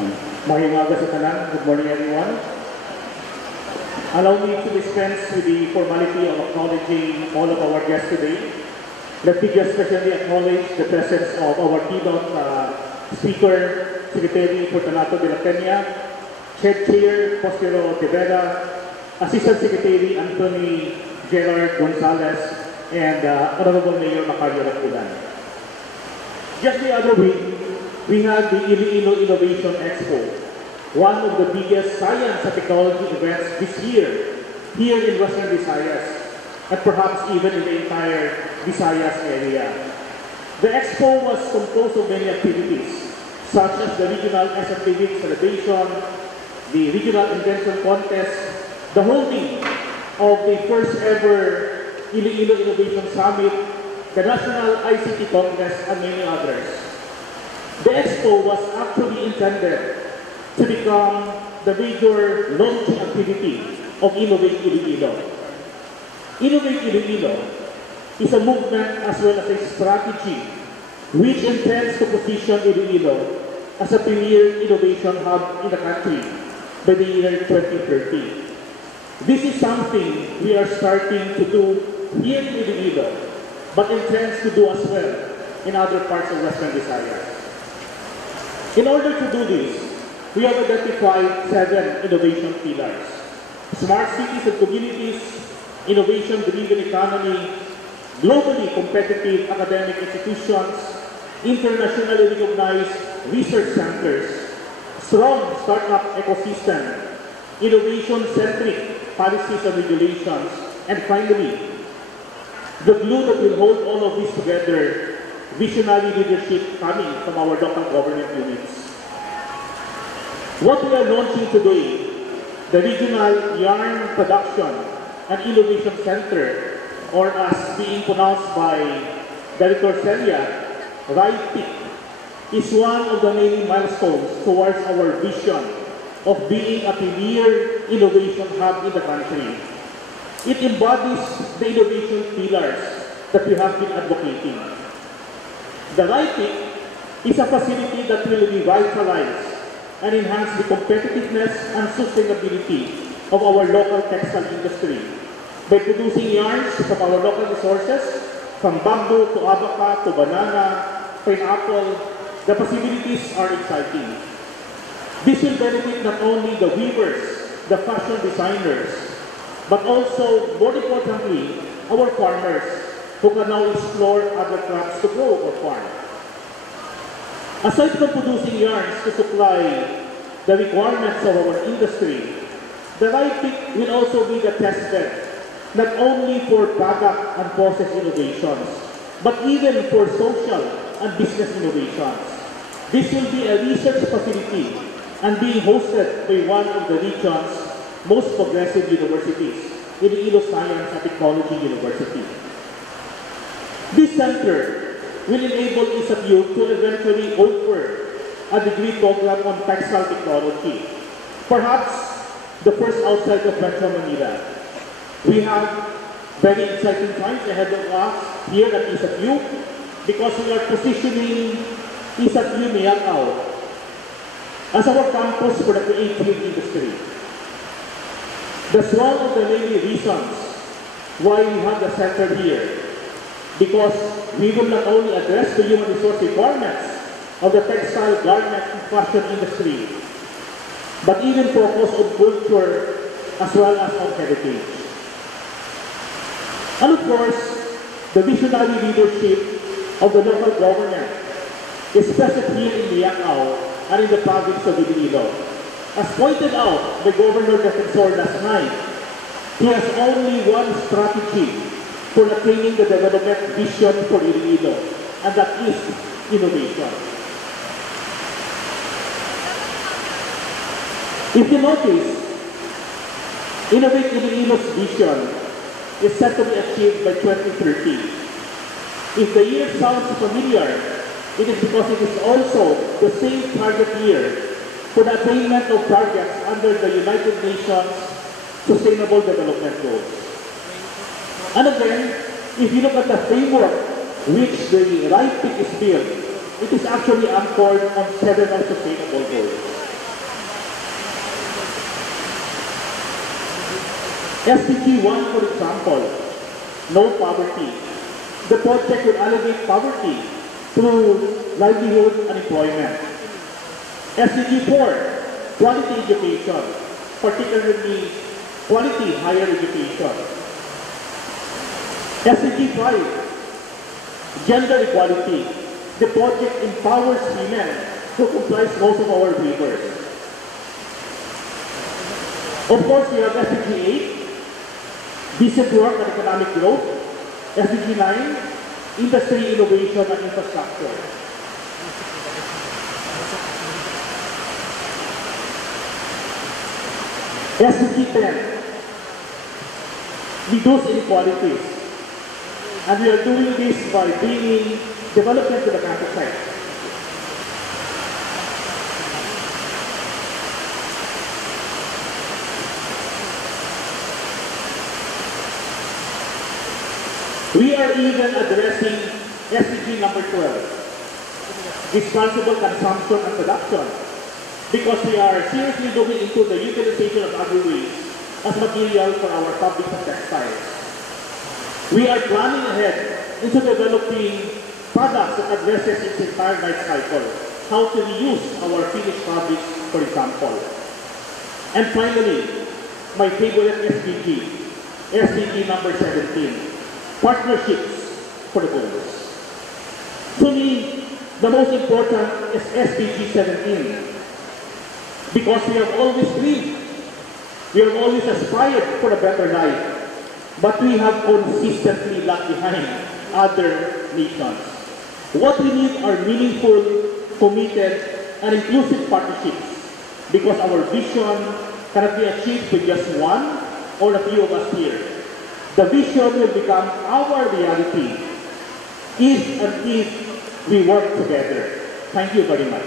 Summary. Mayong umaga sa tanan. Good morning, everyone. Allow me to dispense with the formality of acknowledging all of our guests today. Let me just especially acknowledge the presence of our keynote speaker, Secretary Fortunato de la Peña, Head Chair Prospero de Vera, Assistant Secretary Anthony Gerard Gonzalez, and Honorable Mayor Macario Rapulan. Just the other week, we had the Iloilo Innovation Expo, one of the biggest science and technology events this year here in Western Visayas, and perhaps even in the entire Visayas area. The expo was composed of many activities, such as the Regional SMTV celebration, the Regional Invention Contest, the holding of the first ever Iloilo Innovation Summit, the National ICT Congress, and many others. The expo was actually intended to become the major launching activity of Innovate Iloilo. Innovate Iloilo is a movement as well as a strategy which intends to position Iloilo as a premier innovation hub in the country by the year 2030. This is something we are starting to do here in Iloilo, but intends to do as well in other parts of Western Visayas. In order to do this, we have identified 7 innovation pillars: smart cities and communities, innovation-driven economy, globally competitive academic institutions, internationally recognized research centers, strong startup ecosystem, innovation-centric policies and regulations, and finally, the glue that will hold all of this together, visionary leadership coming from our local government units. What we are launching today, the Regional Yarn Production and Innovation Center, or as being pronounced by Director Celia, RIPIC, is one of the many milestones towards our vision of being a premier innovation hub in the country. It embodies the innovation pillars that we have been advocating. The RIPIC is a facility that will revitalize and enhance the competitiveness and sustainability of our local textile industry by producing yarns from our local resources, from bamboo to abaca to banana, pineapple. The possibilities are exciting. This will benefit not only the weavers, the fashion designers, but also, more importantly, our farmers who can now explore other crops to grow or farm. Aside from producing yarns to supply the requirements of our industry, the RIPIC will also be the test bed not only for product and process innovations, but even for social and business innovations. This will be a research facility and being hosted by one of the region's most progressive universities, Iloilo Science and Technology University. This center will enable ISAPU to eventually offer a degree program on textile technology, perhaps the first outside of Metro Manila. We have very exciting times ahead of us here at ISAPU because we are positioning ISAPU Mayakaw as our campus for the creative industry. That's one of the many reasons why we have the center here, because we will not only address the human resource requirements of the textile, garment, and fashion industry, but even focus on culture as well as on heritage. And of course, the visionary leadership of the local government, especially here in Mayakaw and in the province of Iloilo. As pointed out by Governor Defensor last night, he has only one strategy for attaining the development vision for Iloilo, and that is innovation. If you notice, Innovate Iloilo's vision is set to be achieved by 2030. If the year sounds familiar, it is because it is also the same target year for the attainment of targets under the United Nations Sustainable Development Goals. And again, if you look at the framework which the RIPIC is built, it is actually anchored on several sustainable goals. SDG 1, for example, no poverty. The project will alleviate poverty through livelihood and employment. SDG 4, quality education, particularly quality higher education. SDG 5, gender equality. The project empowers women to comply most of our papers. Of course, we have SDG 8, decent work and economic growth. SDG 9, industry, innovation, and infrastructure. SDG 10, reduce inequalities. And we are doing this by bringing development to the countryside. We are even addressing SDG number 12, responsible consumption and production, because we are seriously looking into the utilization of agri-waste as material for our fabrics and textiles. We are planning ahead into developing products that addresses its entire life cycle, how to reuse our finished fabrics, for example. And finally, my favorite SDG, SDG number 17. Partnerships for the goals. To me, the most important is SDG 17 because we have always dreamed, we have always aspired for a better life, but we have consistently lagged behind other nations. What we need are meaningful, committed, and inclusive partnerships because our vision cannot be achieved with just one or a few of us here. The vision will become our reality if we work together. Thank you very much.